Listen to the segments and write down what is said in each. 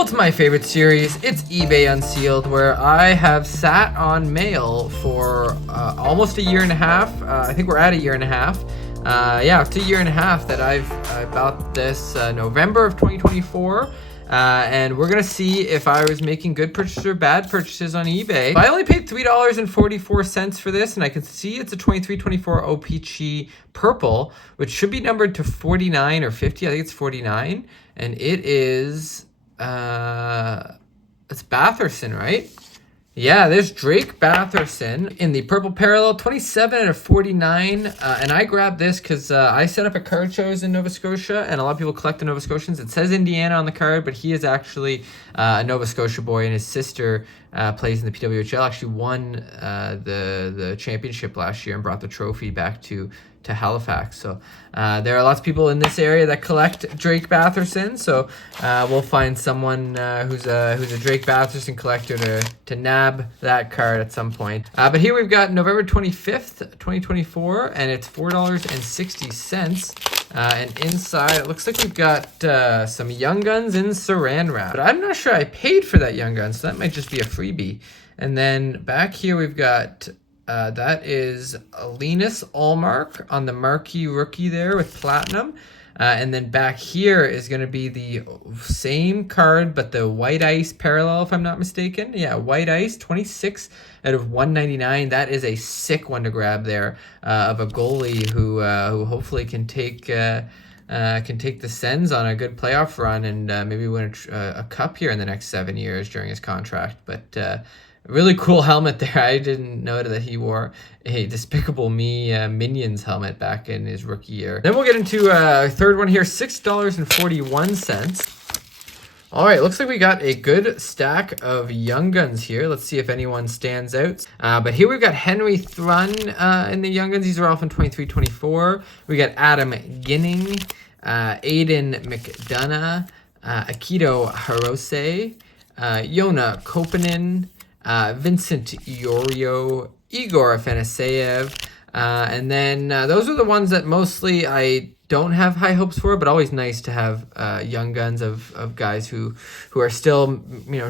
Well, it's my favorite series. It's eBay Unsealed, where I have sat on mail for almost a year and a half. I think we're at a year and a half. Yeah, it's a year and a half that I bought this November of 2024. And we're gonna see if I was making good purchases or bad purchases on eBay. I only paid $3.44 for this, and I can see it's a 23-24 o-pee-chee purple, which should be numbered to 49 or 50. I think it's 49, and it is it's Batherson, right? Yeah, there's Drake Batherson in the purple parallel, 27 out of 49. And I grabbed this because I set up a card shows in Nova Scotia, and a lot of people collect the Nova Scotians. It says Indiana on the card, but he is actually a Nova Scotia boy, and his sister plays in the PWHL. Actually won the championship last year and brought the trophy back to Halifax. So there are lots of people in this area that collect Drake Batherson. So we'll find someone who's a Drake Batherson collector to nab that card at some point. But here we've got November 25th, 2024, and it's $4.60. And inside, it looks like we've got some Young Guns in saran wrap. But I'm not sure I paid for that Young Gun, so that might just be a freebie. And then back here we've got that is Linus Allmark on the marquee rookie there with platinum. And then back here is going to be the same card, but the white ice parallel, if I'm not mistaken. Yeah, white ice, 26 out of 199. That is a sick one to grab there of a goalie who hopefully can take the Sens on a good playoff run and maybe win a cup here in the next 7 years during his contract. But really cool helmet there. I didn't know that he wore a Despicable Me Minions helmet back in his rookie year. Then we'll get into a third one here, $6.41. All right, looks like we got a good stack of Young Guns here. Let's see if anyone stands out. But here we've got Henry Thrun in the Young Guns. These are all from 23-24. We got Adam Ginning, Aiden McDonough, Akito Hirose, Yona Kopanen, Vincent Iorio, Igor Afanaseyev, and then those are the ones that mostly I don't have high hopes for, but always nice to have Young Guns of guys who are still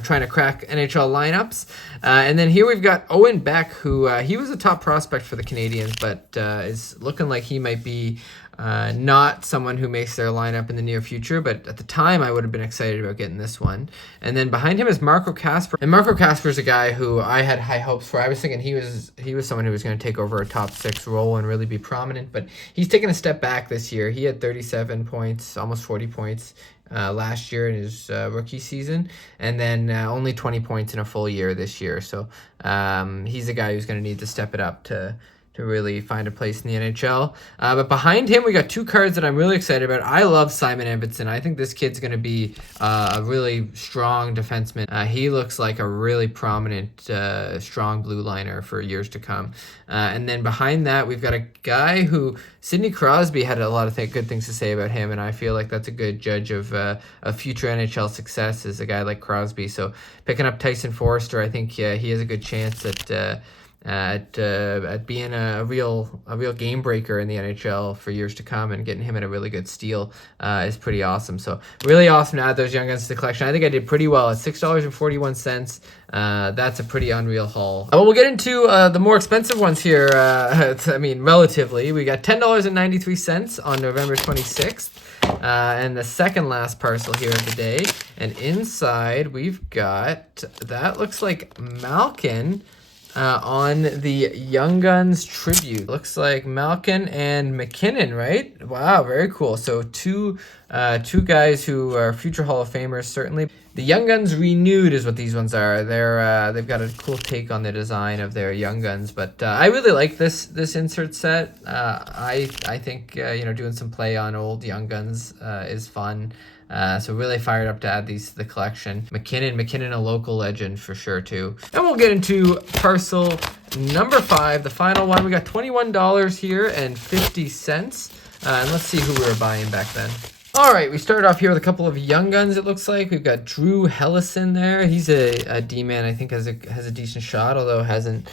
trying to crack NHL lineups. And then here we've got Owen Beck, who he was a top prospect for the Canadians, but is looking like he might be not someone who makes their lineup in the near future, but at the time I would have been excited about getting this one. And then behind him is Marco Kasper. And Marco Kasper is a guy who I had high hopes for. I was thinking he was someone who was going to take over a top 6 role and really be prominent, but he's taken a step back this year. He had 37 points, almost 40 points last year in his rookie season, and then only 20 points in a full year this year. So he's a guy who's going to need to step it up to really find a place in the NHL. But behind him, we got 2 cards that I'm really excited about. I love Simon Edvinsson. I think this kid's going to be a really strong defenseman. He looks like a really prominent, strong blue liner for years to come. And then behind that, we've got a guy who Sidney Crosby had a lot of good things to say about him, and I feel like that's a good judge of future NHL success is a guy like Crosby. So picking up Tyson Forrester, I think he has a good chance at being a real game breaker in the NHL for years to come, and getting him at a really good steal is pretty awesome. So really awesome to add those Young Guns to the collection. I think I did pretty well at $6.41. That's a pretty unreal haul. Well, we'll get into the more expensive ones here. I mean, relatively. We got $10.93 on November 26th. And the second last parcel here of the day. And inside we've got, that looks like Malkin on the Young Guns tribute. Looks like Malkin and McKinnon, right? Wow, very cool. So two guys who are future Hall of Famers, certainly. The Young Guns renewed is what these ones are. They've got a cool take on the design of their Young Guns, but I really like this insert set. I think doing some play on old Young Guns is fun. So really fired up to add these to the collection. McKinnon, a local legend for sure too. And we'll get into parcel number 5, the final one. We got $21 here and 50 cents. And let's see who we were buying back then. All right, we started off here with a couple of young guns. It looks like we've got Drew Hellison there. He's a D-man. I think has a decent shot, although hasn't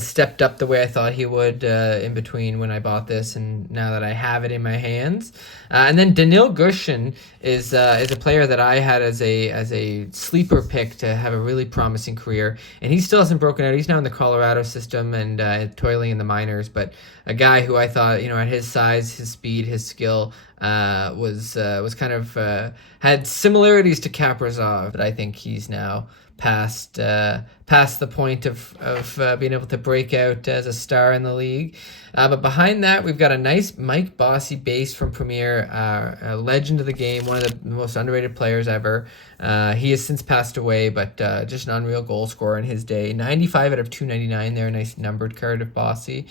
stepped up the way I thought he would in between when I bought this and now that I have it in my hands. And then Danil Gushin is a player that I had as a sleeper pick to have a really promising career, and he still hasn't broken out. He's now in the Colorado system and toiling in the minors, but a guy who I thought, at his size, his speed, his skill, was kind of had similarities to Kaprizov, but I think he's now past the point of being able to break out as a star in the league. But behind that, we've got a nice Mike Bossy base from Premier, a legend of the game, one of the most underrated players ever. He has since passed away, but just an unreal goal scorer in his day. 95 out of 299 there, a nice numbered card of Bossy.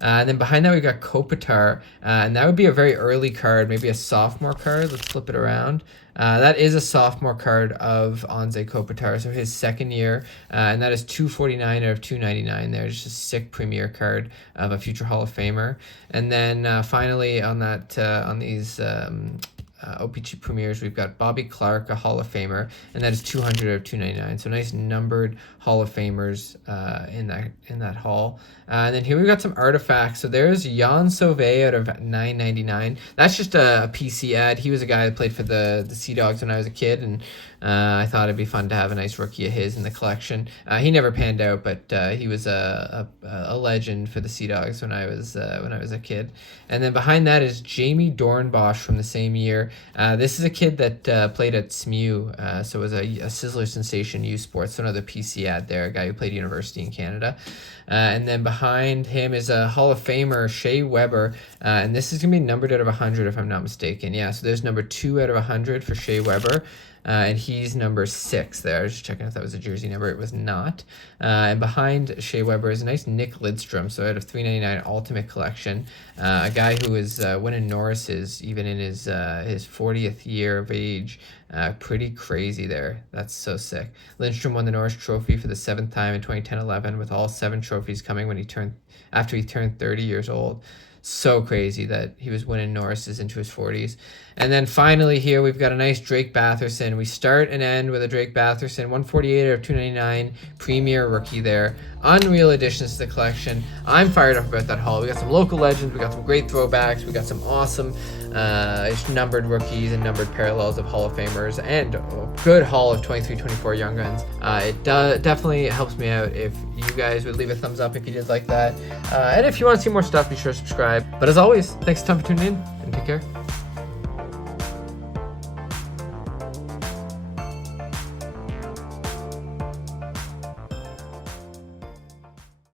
And then behind that, we've got Kopitar, and that would be a very early card, maybe a sophomore card. Let's flip it around. That is a sophomore card of Anze Kopitar, so his second year, and that is 249 out of 299 there. Just a sick premier card of a future Hall of Famer. And then finally on these o-pee-chee premieres, we've got Bobby Clark, a Hall of Famer, and that is 200 out of 299. So nice numbered Hall of Famers in that hall. And then here we've got some artifacts. So there's Jan Sauvé out of 999. That's just a PC ad. He was a guy that played for the Sea Dogs when I was a kid, and I thought it'd be fun to have a nice rookie of his in the collection. He never panned out, but he was a legend for the Sea Dogs when I was a kid. And then behind that is Jamie Dornbosch from the same year. This is a kid that played at SMU, so it was a Sizzler Sensation U Sports, so another PC ad there, a guy who played university in Canada. And then behind him is a Hall of Famer, Shea Weber, and this is going to be numbered out of 100 if I'm not mistaken. Yeah, so there's number 2 out of 100 for Shea Weber. And he's number 6 there. I was just checking if that was a jersey number. It was not. And behind Shea Weber is a nice Nick Lidstrom. So out of 399 Ultimate Collection, a guy who is winning Norris's even in his 40th year of age. Pretty crazy there. That's so sick. Lindstrom won the Norris Trophy for the 7th time in 2010-11, with all 7 trophies coming after he turned 30 years old. So crazy that he was winning Norris's into his 40s. And then finally here, we've got a nice Drake Batherson. We start and end with a Drake Batherson, 148 out of 299, premier rookie there. Unreal additions to the collection. I'm fired up about that haul. We got some local legends. We got some great throwbacks. We got some awesome numbered rookies and numbered parallels of Hall of Famers, and a good haul of 23-24 Young Guns. It definitely helps me out if you guys would leave a thumbs up if you did like that. And if you want to see more stuff, be sure to subscribe. But as always, thanks a ton for tuning in, and take care.